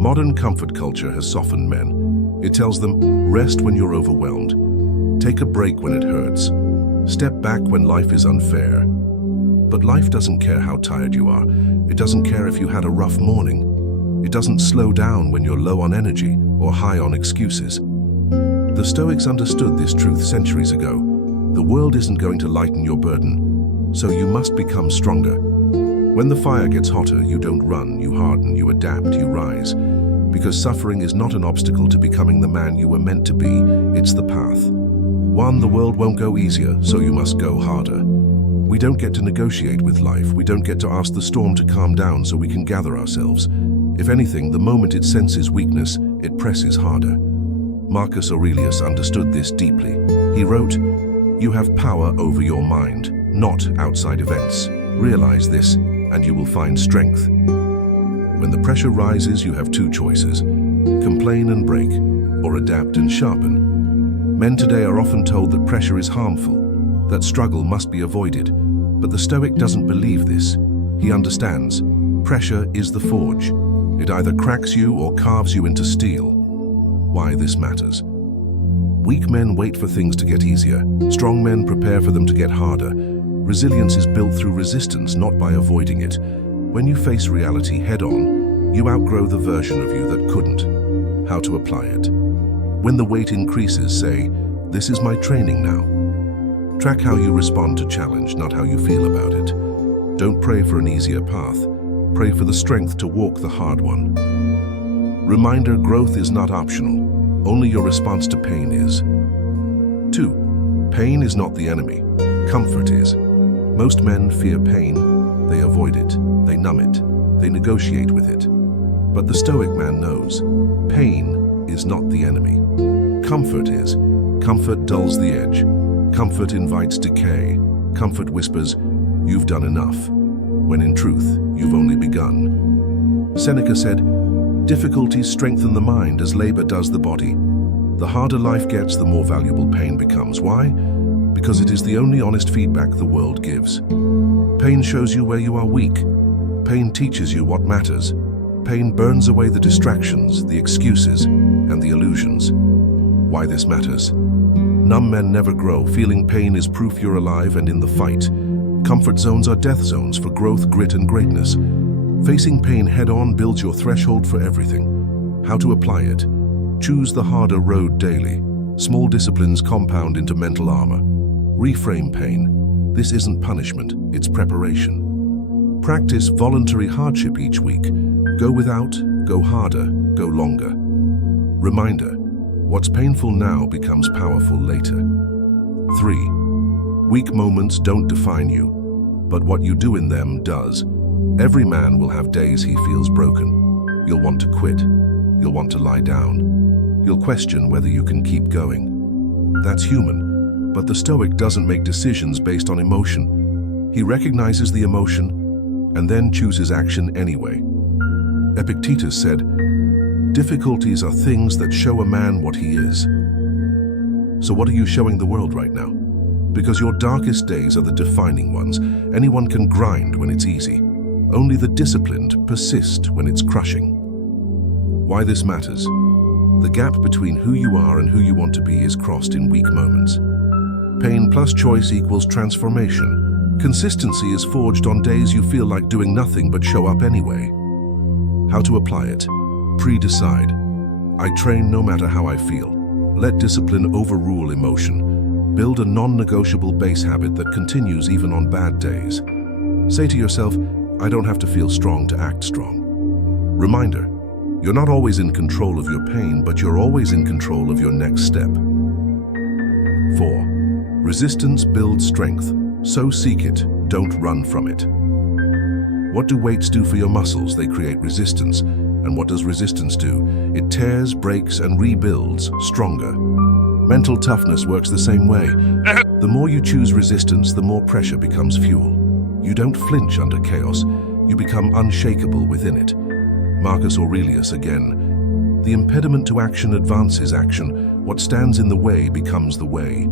Modern comfort culture has softened men. It tells them, rest when you're overwhelmed. Take a break when it hurts. Step back when life is unfair. But life doesn't care how tired you are. It doesn't care if you had a rough morning. It doesn't slow down when you're low on energy or high on excuses. The Stoics understood this truth centuries ago. The world isn't going to lighten your burden, so you must become stronger. When the fire gets hotter, you don't run, you harden, you adapt, you rise. Because suffering is not an obstacle to becoming the man you were meant to be, it's the path. The world won't go easier, so you must go harder. We don't get to negotiate with life. We don't get to ask the storm to calm down so we can gather ourselves. If anything, the moment it senses weakness, it presses harder. Marcus Aurelius understood this deeply. He wrote, "You have power over your mind, not outside events. Realize this, and you will find strength." When the pressure rises, you have two choices: complain and break, or adapt and sharpen. Men today are often told that pressure is harmful, that struggle must be avoided. But the Stoic doesn't believe this. He understands. Pressure is the forge. It either cracks you or carves you into steel. Why this matters. Weak men wait for things to get easier. Strong men prepare for them to get harder. Resilience is built through resistance, not by avoiding it. When you face reality head-on, you outgrow the version of you that couldn't. How to apply it. When the weight increases, say, "This is my training now." Track how you respond to challenge, not how you feel about it. Don't pray for an easier path. Pray for the strength to walk the hard one. Reminder, growth is not optional. Only your response to pain is. 2. Pain is not the enemy. Comfort is. Most men fear pain. They avoid it. They numb it. They negotiate with it. But the Stoic man knows. Pain is not the enemy. Comfort is. Comfort dulls the edge. Comfort invites decay. Comfort whispers, "You've done enough," when in truth, you've only begun. Seneca said, "Difficulties strengthen the mind as labor does the body." The harder life gets, the more valuable pain becomes. Why? Because it is the only honest feedback the world gives. Pain shows you where you are weak. Pain teaches you what matters. Pain burns away the distractions, the excuses, and the illusions. Why this matters. Numb men never grow. Feeling pain is proof you're alive and in the fight. Comfort zones are death zones for growth, grit, and greatness. Facing pain head-on builds your threshold for everything. How to apply it. Choose the harder road daily. Small disciplines compound into mental armor. Reframe pain. This isn't punishment, it's preparation. Practice voluntary hardship each week. Go without, go harder, go longer. Reminder, what's painful now becomes powerful later. 3. Weak moments don't define you, but what you do in them does. Every man will have days he feels broken. You'll want to quit. You'll want to lie down. You'll question whether you can keep going. That's human, but the Stoic doesn't make decisions based on emotion. He recognizes the emotion and then chooses action anyway. Epictetus said, "Difficulties are things that show a man what he is." So what are you showing the world right now? Because your darkest days are the defining ones. Anyone can grind when it's easy. Only the disciplined persist when it's crushing. Why this matters? The gap between who you are and who you want to be is crossed in weak moments. Pain plus choice equals transformation. Consistency is forged on days you feel like doing nothing but show up anyway. How to apply it? Pre-decide. I train no matter how I feel. Let discipline overrule emotion. Build a non-negotiable base habit that continues even on bad days. Say to yourself, I don't have to feel strong to act strong. Reminder, you're not always in control of your pain, but you're always in control of your next step. 4. Resistance builds strength, so seek it, don't run from it. What do weights do for your muscles? They create resistance. And what does resistance do? It tears, breaks, and rebuilds stronger. Mental toughness works the same way. The more you choose resistance, the more pressure becomes fuel. You don't flinch under chaos. You become unshakable within it. Marcus Aurelius again. The impediment to action advances action. What stands in the way becomes the way.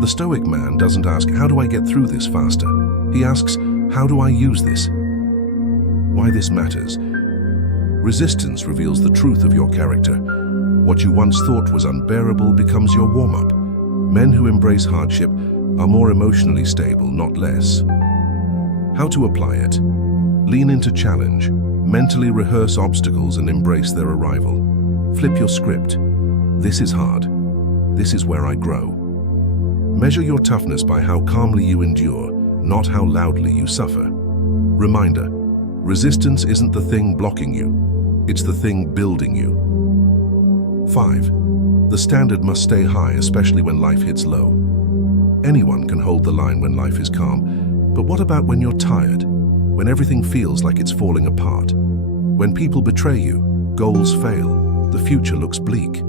The Stoic man doesn't ask, how do I get through this faster? He asks, how do I use this? Why this matters? Resistance reveals the truth of your character. What you once thought was unbearable becomes your warm-up. Men who embrace hardship are more emotionally stable, not less. How to apply it? Lean into challenge. Mentally rehearse obstacles and embrace their arrival. Flip your script. This is hard. This is where I grow. Measure your toughness by how calmly you endure, not how loudly you suffer. Reminder, resistance isn't the thing blocking you, it's the thing building you. 5. The standard must stay high, especially when life hits low. Anyone can hold the line when life is calm, but what about when you're tired? When everything feels like it's falling apart? When people betray you, goals fail, the future looks bleak.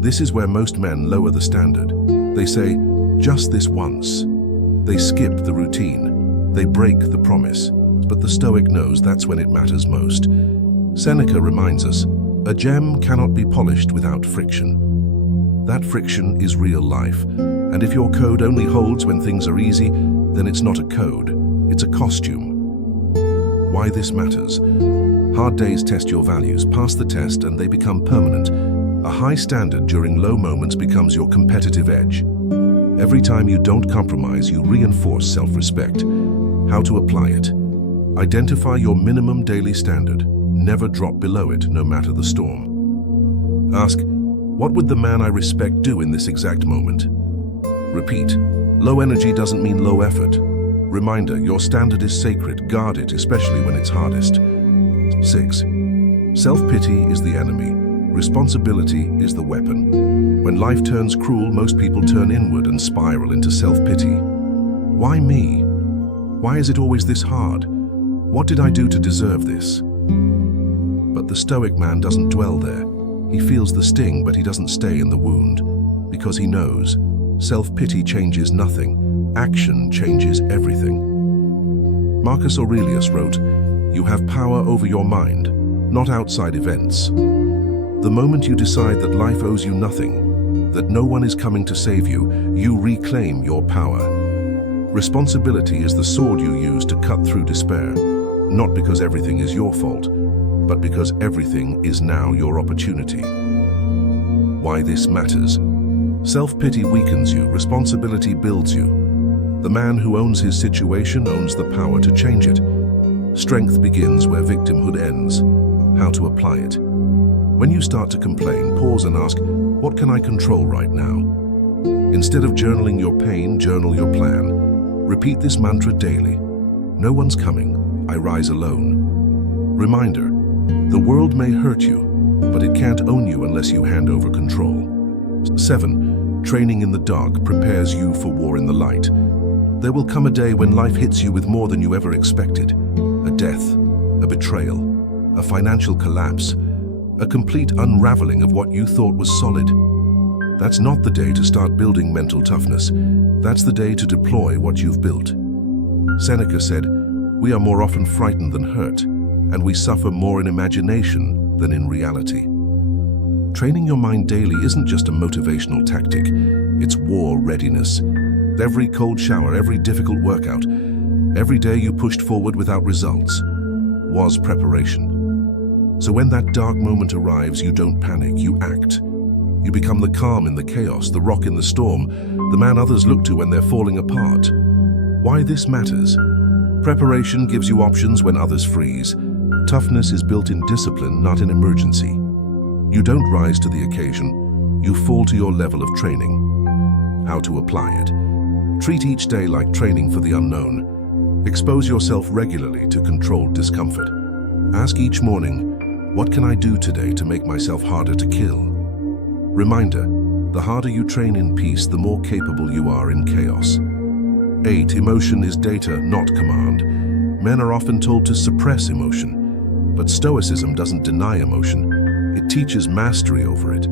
This is where most men lower the standard. They say, just this once. They skip the routine. They break the promise. But the Stoic knows that's when it matters most. Seneca reminds us, a gem cannot be polished without friction. That friction is real life. And if your code only holds when things are easy, then it's not a code, it's a costume. Why this matters? Hard days test your values, pass the test, and they become permanent. A high standard during low moments becomes your competitive edge. Every time you don't compromise, you reinforce self-respect. How to apply it? Identify your minimum daily standard. Never drop below it, no matter the storm. Ask, what would the man I respect do in this exact moment? Repeat, low energy doesn't mean low effort. Reminder, your standard is sacred. Guard it, especially when it's hardest. 6. Self-pity is the enemy. Responsibility is the weapon. When life turns cruel, most people turn inward and spiral into self-pity. Why me? Why is it always this hard? What did I do to deserve this? But the Stoic man doesn't dwell there. He feels the sting, but he doesn't stay in the wound. Because he knows, self-pity changes nothing. Action changes everything. Marcus Aurelius wrote, "You have power over your mind, not outside events." The moment you decide that life owes you nothing, that no one is coming to save you, you reclaim your power. Responsibility is the sword you use to cut through despair, not because everything is your fault, but because everything is now your opportunity. Why this matters? Self-pity weakens you, responsibility builds you. The man who owns his situation owns the power to change it. Strength begins where victimhood ends. How to apply it? When you start to complain, pause and ask, what can I control right now? Instead of journaling your pain, journal your plan. Repeat this mantra daily. No one's coming, I rise alone. Reminder, the world may hurt you, but it can't own you unless you hand over control. 7. Training in the dark prepares you for war in the light. There will come a day when life hits you with more than you ever expected. A death, a betrayal, a financial collapse, a complete unraveling of what you thought was solid. That's not the day to start building mental toughness. That's the day to deploy what you've built. Seneca said, "We are more often frightened than hurt, and we suffer more in imagination than in reality." Training your mind daily isn't just a motivational tactic, it's war readiness. Every cold shower, every difficult workout, every day you pushed forward without results was preparation. So when that dark moment arrives, you don't panic, you act. You become the calm in the chaos, the rock in the storm, the man others look to when they're falling apart. Why this matters? Preparation gives you options when others freeze. Toughness is built in discipline, not in emergency. You don't rise to the occasion, you fall to your level of training. How to apply it? Treat each day like training for the unknown. Expose yourself regularly to controlled discomfort. Ask each morning, what can I do today to make myself harder to kill? Reminder, the harder you train in peace, the more capable you are in chaos. 8. Emotion is data, not command. Men are often told to suppress emotion, but Stoicism doesn't deny emotion. It teaches mastery over it.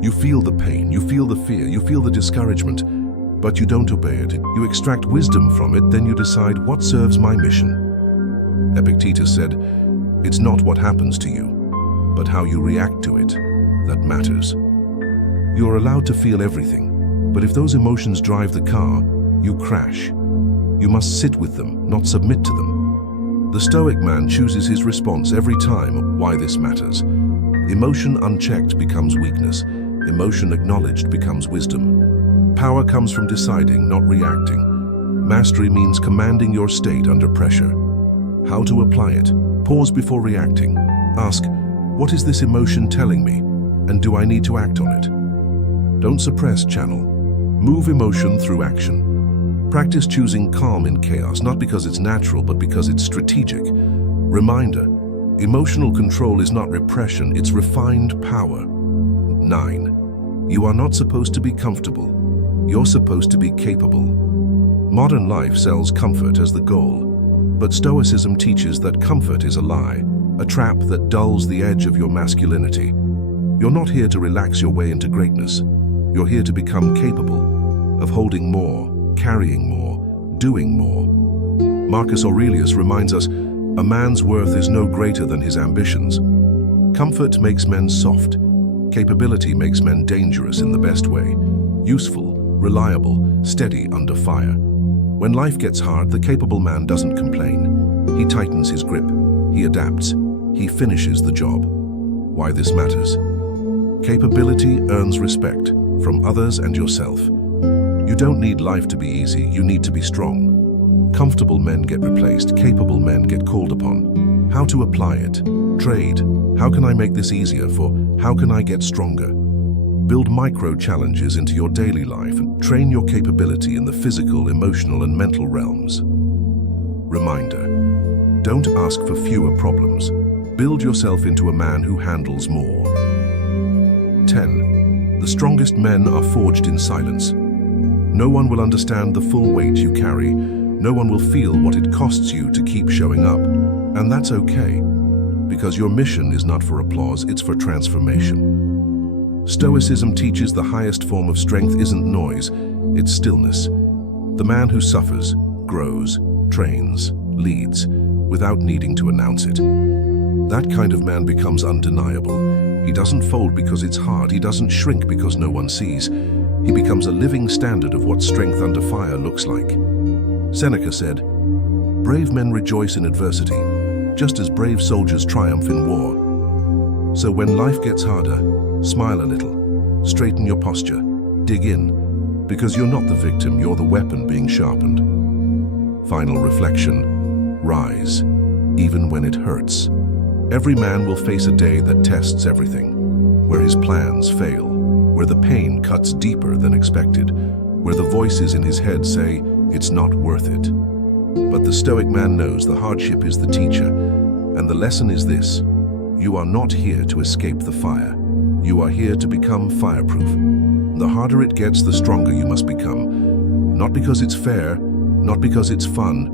You feel the pain, you feel the fear, you feel the discouragement, but you don't obey it. You extract wisdom from it, then you decide what serves my mission. Epictetus said, "It's not what happens to you, but how you react to it that matters." You're allowed to feel everything, but if those emotions drive the car, you crash. You must sit with them, not submit to them. The Stoic man chooses his response every time. Why this matters. Emotion unchecked becomes weakness. Emotion acknowledged becomes wisdom. Power comes from deciding, not reacting. Mastery means commanding your state under pressure. How to apply it? Pause before reacting. Ask, what is this emotion telling me? And do I need to act on it? Don't suppress, channel. Move emotion through action. Practice choosing calm in chaos, not because it's natural, but because it's strategic. Reminder, emotional control is not repression, it's refined power. 9. You are not supposed to be comfortable. You're supposed to be capable. Modern life sells comfort as the goal, but Stoicism teaches that comfort is a lie, a trap that dulls the edge of your masculinity. You're not here to relax your way into greatness. You're here to become capable of holding more, carrying more, doing more. Marcus Aurelius reminds us, a man's worth is no greater than his ambitions. Comfort makes men soft. Capability makes men dangerous in the best way. Useful, reliable, steady under fire. When life gets hard, the capable man doesn't complain. He tightens his grip. He adapts. He finishes the job. Why this matters? Capability earns respect from others and yourself. You don't need life to be easy, you need to be strong. Comfortable men get replaced, capable men get called upon. How to apply it? Trade. How can I make this easier? For how can I get stronger? Build micro challenges into your daily life and train your capability in the physical, emotional, and mental realms. Reminder, don't ask for fewer problems. Build yourself into a man who handles more. 10. The strongest men are forged in silence. No one will understand the full weight you carry. No one will feel what it costs you to keep showing up. And that's okay, because your mission is not for applause, it's for transformation. Stoicism teaches the highest form of strength isn't noise, it's stillness. The man who suffers, grows, trains, leads, without needing to announce it. That kind of man becomes undeniable. He doesn't fold because it's hard, he doesn't shrink because no one sees. He becomes a living standard of what strength under fire looks like. Seneca said, "Brave men rejoice in adversity, just as brave soldiers triumph in war." So when life gets harder, smile a little, straighten your posture, dig in, because you're not the victim, you're the weapon being sharpened. Final reflection, rise, even when it hurts. Every man will face a day that tests everything, where his plans fail, where the pain cuts deeper than expected, where the voices in his head say, it's not worth it. But the Stoic man knows the hardship is the teacher, and the lesson is this: you are not here to escape the fire. You are here to become fireproof. The harder it gets, the stronger you must become. Not because it's fair, not because it's fun,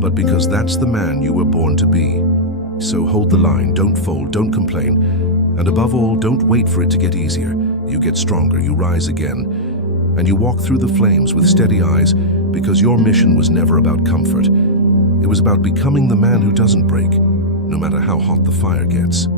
but because that's the man you were born to be. So hold the line, don't fold, don't complain, and above all, don't wait for it to get easier. You get stronger, you rise again, and you walk through the flames with steady eyes, because your mission was never about comfort. It was about becoming the man who doesn't break, no matter how hot the fire gets.